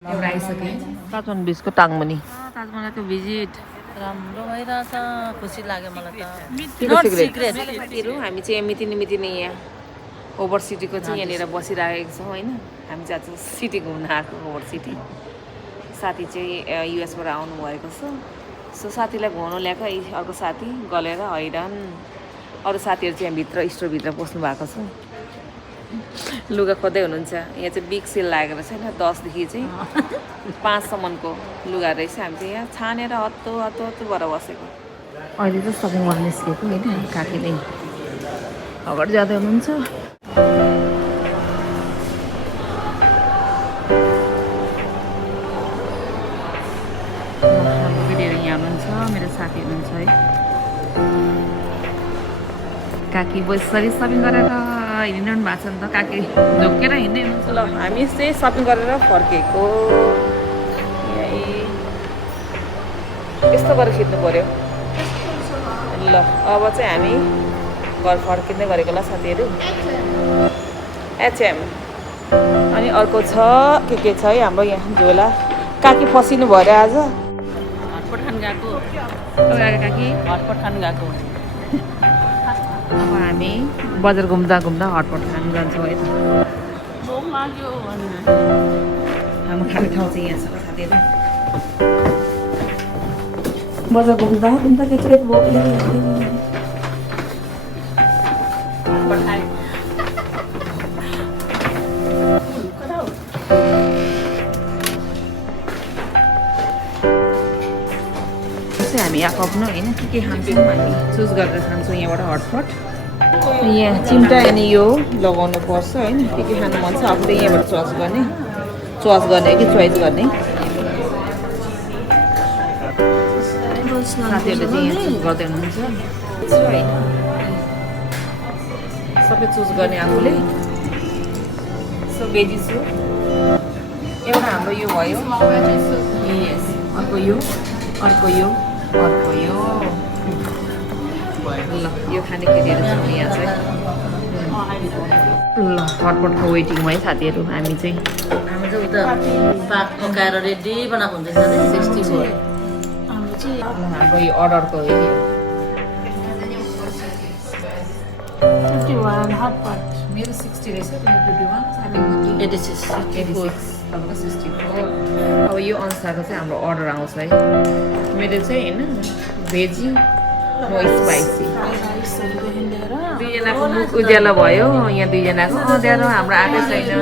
एउटा आइसक्यो काठमाडौँको टाङमुनि ताजमहलको भिजिट राम्रो भइरहेछ खुसी लाग्यो मलाई साथीहरू हामी चाहिँ मितिनी यहाँ ओभर सिटीको चाहिँ यहाँनिर बसिरहेको छौँ होइन हामी चाहिँ आज सिटी घुम्न आएको ओभर सिटी साथी चाहिँ युएसबाट आउनुभएको छ सो साथीलाई घुमाउनु ल्याएको अर्को साथी गलेर हैरान अरू साथीहरू चाहिँ यहाँभित्र स्टोरभित्र पस्नु भएको छ लुगा खोज्दै हुनुहुन्छ यहाँ चाहिँ बिग सेल लागेको रहेछ होइन 10 देखि चाहिँ 5सम्मको लुगा रहेछ हामी चाहिँ यहाँ छानेर हत्तो भएर बसेको अहिले चाहिँ सपिङ गर्न निस्केको होइन काकीले अगाडि जाँदै हुनुहुन्छ हाम्रो केटीहरू यहाँ हुनुहुन्छ मेरो साथी हुनुहुन्छ है काकी बसरी सपिङ गरेर हिँडिरहनु भएको छ नि त काकी झोकेर हिँड्दै हुनुहुन्छ ल हामी चाहिँ सपिङ गरेर फर्केको यस्तो गरेर खिच्नु पर्यो ल अब चाहिँ हामी घर फर्किँदै गरेको ल साथीहरू एचएम अनि अर्को छ के छ है हाम्रो यहाँ झोला काकी फसिनु भयो आज हटपट खान गएको काकी हटपट खान गएको अब हामी बजार घुम्दा हटपट खान जान्छौँ है भोक लाग्यो हाम्रो खाने ठाउँ चाहिँ यहाँ छ साथीहरू बजार घुम्दा के भोक लाग्यो हामी आएको आफ्नो होइन के खान्छौँ हामी चुज गरेर खान्छौँ यहाँबाट हटपट यहाँ चिम्टा अनि यो लगाउनु पर्छ होइन के खानु मन छ आफूले यहाँबाट चोइस गर्ने कि चोइस गर्ने साथीहरूले चाहिँ यहाँ चुज गर्दै हुनुहुन्छ होइन सबै चुज गर्ने आफूले सो भेजी छु एउटा हाम्रो यो भयो यस अर्को यो ल यो खाने केटीहरू छ यहाँ चाहिँ ल हटपटको वेटिङमा है साथीहरू हामी चाहिँ उता पाक पकाएर रेडी बनाएको हुन्छ 64 हाम्रो यो अर्डरको हो यो 51 हटपट मेरो 60 रहेछ तिम्रो 51 तपाईँको 64 अब यो अनुसारको चाहिँ हाम्रो अर्डर आउँछ है मेरो चाहिँ होइन भेजी नो स्पाइसी दुईजनाको मुख उज्यालो भयो यहाँ दुईजनाको अँध्यारो हाम्रो आएको छैन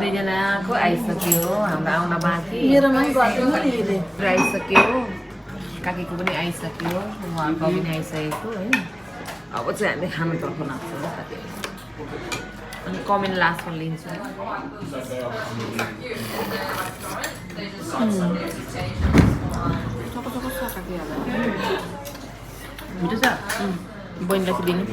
दुईजनाको आइसक्यो हाम्रो आउन बाँकी आइसक्यो काकीको पनि आइसक्यो उहाँको पनि आइसकेको होइन अब चाहिँ हामीले खानुतर्फ लाग्छौँ साथीहरू अनि कमेन्ट लास्टमा लिन्छु मिठो छ बहिनीलाई चाहिँ दिनु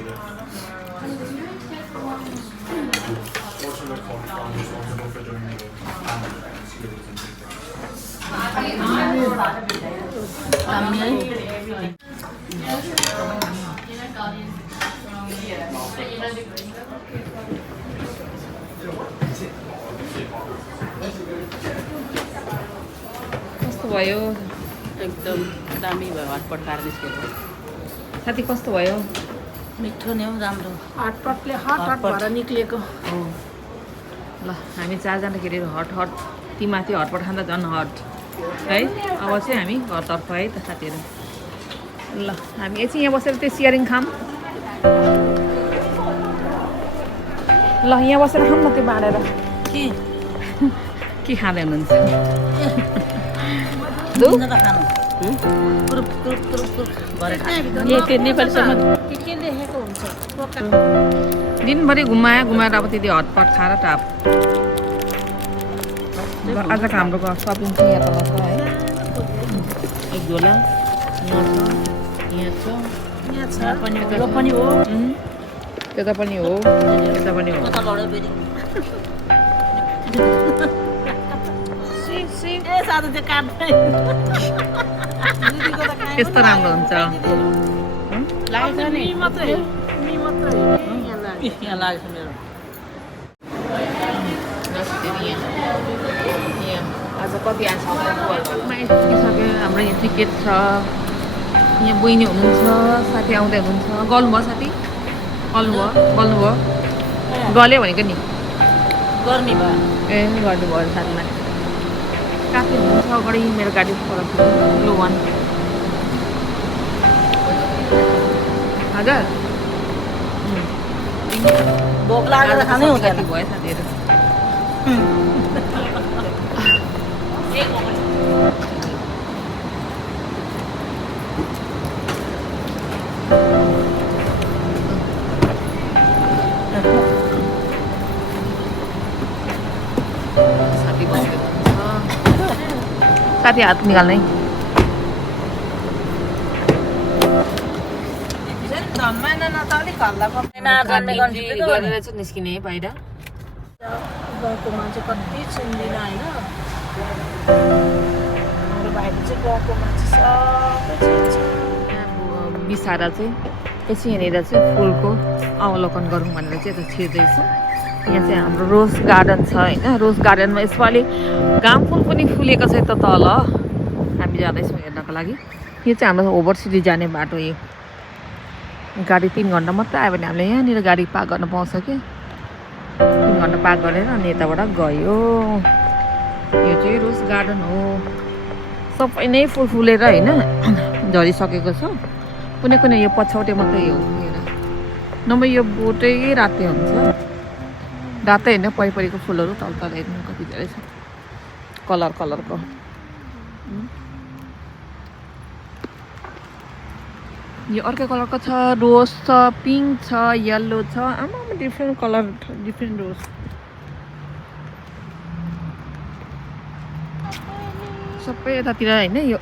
कस्तो भयो एकदम दामी भयो हटपट खाएर निस्केको साथी कस्तो भयो मिठो नि हौ राम्रो हटपटले हट भएर निक्लिएको ल हामी चारजना केटीहरू हट ती माथि हटपट खाँदा झन् हट है अब चाहिँ हामी घरतर्फ है त साथीहरू ल हामी एकछिन यहाँ बसेर त्यो सियरिङ खाऊँ ल यहाँ बसेर खाऊँ न त्यो बाँडेर के खाँदै हुनुहुन्छ दिनभरि घुमाएर अब त्यति हटपट खाएर टाप आजको हाम्रो सपिङ चाहिँ यहाँ तल छ है एक झोला यहाँ छ पनि हो त्यता पनि हो यस्तो राम्रो हुन्छ यहाँ लागेको छ मेरो कति आन्छ आइपुगिसक्यो हाम्रो यहाँ टिकट छ यहाँ बहिनी हुनुहुन्छ साथी आउँदै हुनुहुन्छ गल्नुभयो साथी गल्नुभयो गल्यो भनेको नि गर्मी भयो ए गर्नुभयो साथीलाई काफी हुनुहुन्छ अगाडि मेरो गाडी लो वान हजुर भोक लागेर खानै हुँदैन भयो साथीहरू साथी हात निकाल्नै गरेर चाहिँ निस्किने है बाहिर गाउँको मान्छे कति चिन्दिनँ होइन हाम्रो भाइले चाहिँ गाउँको मान्छे सबै चिन्छ बिसाएर चाहिँ एकछिन यहाँनिर चाहिँ फुलको अवलोकन गरौँ भनेर चाहिँ यता छिर्दैछ यहाँ चाहिँ हाम्रो रोज गार्डन छ होइन रोज गार्डनमा यसपालि घाम फुल पनि फुलेको छ यता तल हामी जाँदैछौँ हेर्नको लागि यो चाहिँ हाम्रो ओभर सिटी जाने बाटो यो गाडी 3 घन्टा मात्रै आयो भने हामीले यहाँनिर गाडी पार्क गर्न पाउँछ कि 3 घन्टा पार्क गरेर अनि यताबाट गयो यो चाहिँ रोज गार्डन हो सबै नै फुल फुलेर होइन झरिसकेको छ कुनै कुनै यो पछौटे मात्रै हो नभए यो बोटै रातै हुन्छ रातै होइन परिपरिको फुलहरू तल तल हेर्नु कति धेरै छ कलरको यो अर्कै कलरको छ रोज छ पिङ्क छ येल्लो छ आमा डिफ्रेन्ट कलर डिफ्रेन्ट रोज सबै यतातिर होइन यो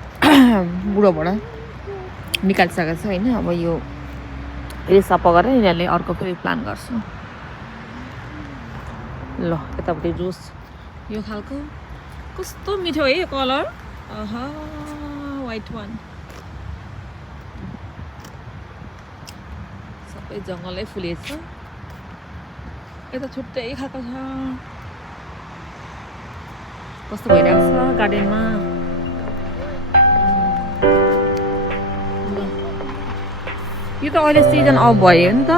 बुढोबाट निकालिसकेको छ होइन अब यो सफा गरेर यिनीहरूले अर्को फेरि प्लान गर्छ ल यतापट्टि जुस यो खालको कस्तो मिठो है यो कलर वाइट वान सबै जङ्गलै फुलेछ यता छुट्टै खालको छ कस्तो भइरहेको छ गार्डनमा यो त अहिले सिजन अफ भयो नि त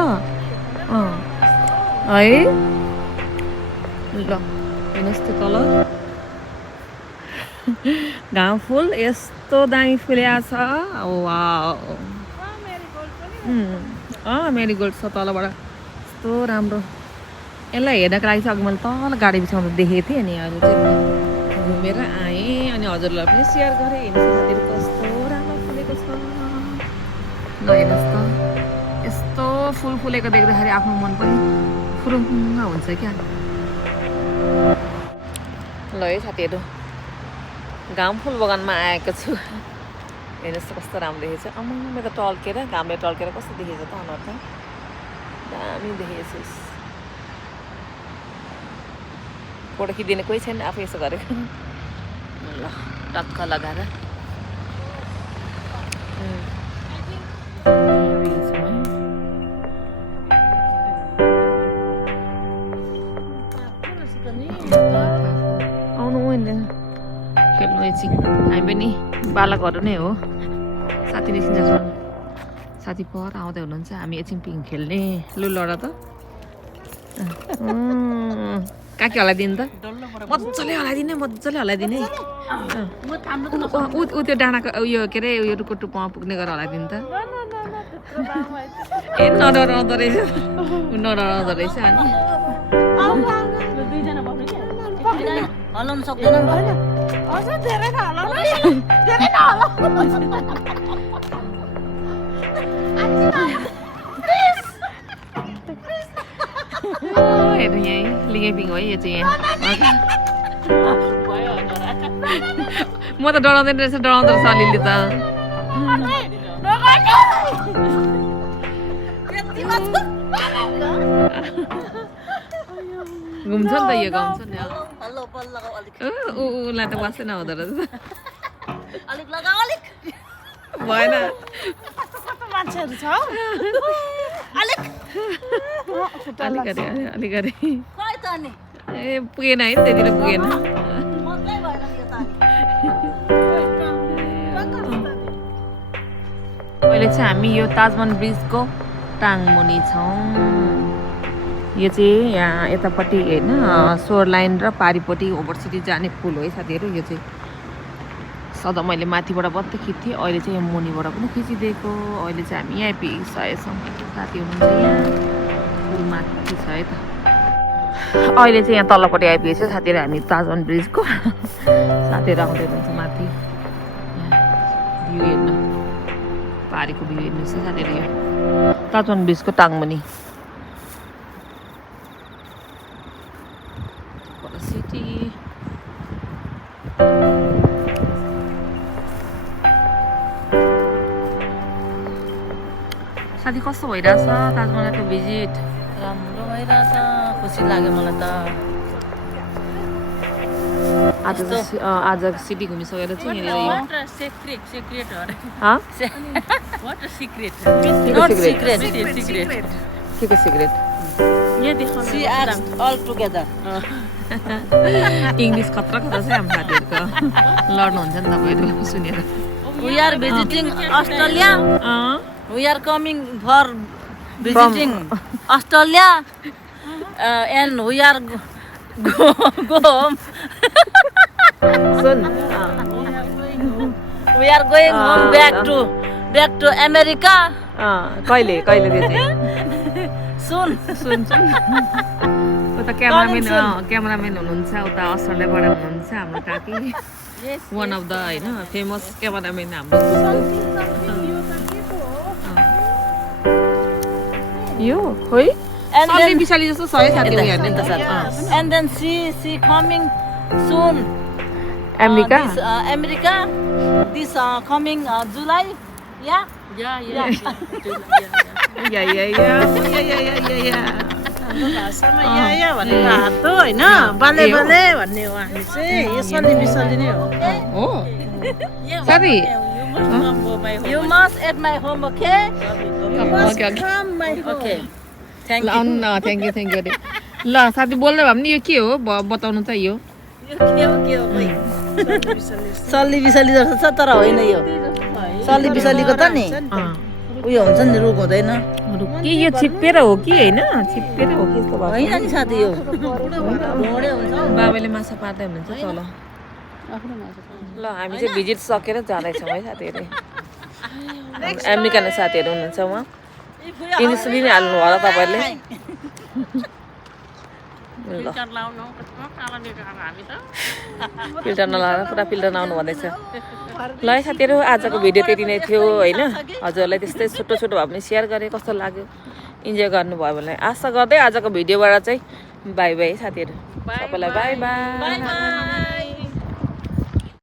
है ल हेर्नुहोस् त्यो कलर घाम फुल यस्तो दामी फुलेको छ मेरीगोल्ड छ तलबाट यस्तो राम्रो यसलाई हेर्नको लागि चाहिँ अघि मैले तल गाडी बिछाउँदा देखेको थिएँ अनि अहिले चाहिँ घुमेर आएँ अनि हजुरलाई पनि सेयर गरेँ हेर्नुहोस् साथीहरू कस्तो राम्रो फुलेको छ ल हेर्नुहोस् त यस्तो फुल फुलेको देख्दाखेरि आफ्नो मन पनि फुरुङ्ग हुन्छ क्या ल है साथीहरू घाम फुल बगानमा आएको छु हेर्नुहोस् त कस्तो राम्रो देखेको छ मेरो त टल्केर घामले टल्केर कस्तो देखेको छ त अनुहार त दामी देखेको छु फोटो खिचिदिने कोही छैन आफू यसो गरेको ल टक्क लगाएर आउनु खेल्नु एकछिन हामी पनि बालकहरू नै हो साथी निस्किन्छ साथी पर आउँदै हुनुहुन्छ हामी एकछिन पिङ खेल्ने लु लडा त काकी हल्लाइदिनु त मजाले हल्लाइदिने ऊ त्यो डाँडाको उयो के अरे उयो रुखको टुप्पोमा पुग्ने गरेर हल्लाइदिनु त ए नडराउँदो रहेछ अनि हल्लाउनु सक्दैन हेर्नु यहीँ लिङ्गेपिङ हो यो चाहिँ यहाँ म त डराउँदैन रहेछ डराउँदो रहेछ अलिअलि त घुम्छ नि त यो गाउँछ नि उसलाई त वास्तै नहुँदो रहेछ भएन मान्छेहरू छ अलिकति ए पुगेन है त्यतिले पुगेन अहिले चाहिँ हामी यो ताजमहल ब्रिजको टाङमुनि छौँ। यो चाहिँ यहाँ यतापट्टि होइन सोर लाइन र पारिपट्टि ओभर सिटी जाने पुल हो है साथीहरू। यो चाहिँ सदा मैले माथिबाट मात्रै खिच्थेँ, अहिले चाहिँ यहाँ मुनिबाट पनि खिचिदिएको। अहिले चाहिँ हामी यहाँ पुगिसकेछौँ। साथी हुनुहुन्छ यहाँ पुल माथि छ है त। अहिले चाहिँ यहाँ तल्लोपट्टि आइपुगेछ साथीहरू हामी ताजमहल ब्रिजको। साथीहरू आउँदै हुनुहुन्छ माथि भ्यू हेर्न, पारीको भ्यू हेर्नुहोस् साथीहरू। यो ताजमहल ब्रिजको टाङमुनि सिटी। साथी कस्तो भइरहेछ ताजमहलको भिजिट? राम्रो भइरहेछ, खुसी लाग्यो मलाई त। आज सिटी घुमिसकेर चाहिँ यहाँनिर यो सिक्रेट हो अरे। What a secret. Not secret. के को secret? She asked all together. English खतरा खतरा चाहिँ हाम्रो साथीहरूको लड्नुहुन्छ नि तपाईँहरू सुनेर। We are visiting Australia. We are coming for visiting Australia. And we are go home. Soon We are going home back to America. कहिले कहिले त्यो चाहिँ Soon. उता क्यामराम्यान हुनुहुन्छ उता अस्ट्रेलियाबाट हुनुहुन्छ हाम्रो काकी। वान अफ द होइन फेमस क्यामराम्यान हाम्रो। यो खोइ And सल्ली then- बिसाली जस्तो छ है साथी उनीहरूले। And then she coming soon. America America. This coming July. Yeah. या भाषामा या भनेको हात हो होइन, बाले बाले भन्ने हो। हामी चाहिँ यो सल्ली बिसल्ली नै हो। हो साथी You must at my home, okay? Okay. Thank you. Thank you अरे। ल साथी बोल्दै भए पनि यो के हो बताउनु त यो। सल्ली बिसल्ली जस्तो छ तर होइन यो। सल्ली बिसल्लीको त नि उयो हुन्छ नि, रुख हुँदैन। के यो छिप्पेर हो कि होइन? छिप्पेर हो कि यस्तो भएको? होइन नि साथी, यो ढोडे हुन्छ। बाबाले माछा पार्दै हुनुहुन्छ तल। ल हामी चाहिँ भिजिट सकेर जाँदैछौँ है साथीहरू। अमेरिकन साथीहरू हुनुहुन्छ उहाँ। इङ्ग्लिस पनि हाल्नु होला तपाईँहरूले। फिल्टर नलाएर पुरा फिल्टर नआउनु भन्दैछ। ल है साथीहरू आजको भिडियो त्यति नै थियो होइन। हजुरहरूलाई त्यस्तै छोटो छोटो भए पनि सेयर गरेँ, कस्तो लाग्यो इन्जोय गर्नुभयो भने आशा गर्दै आजको भिडियोबाट चाहिँ बाई बाई साथीहरू। सबैलाई बाई बाई।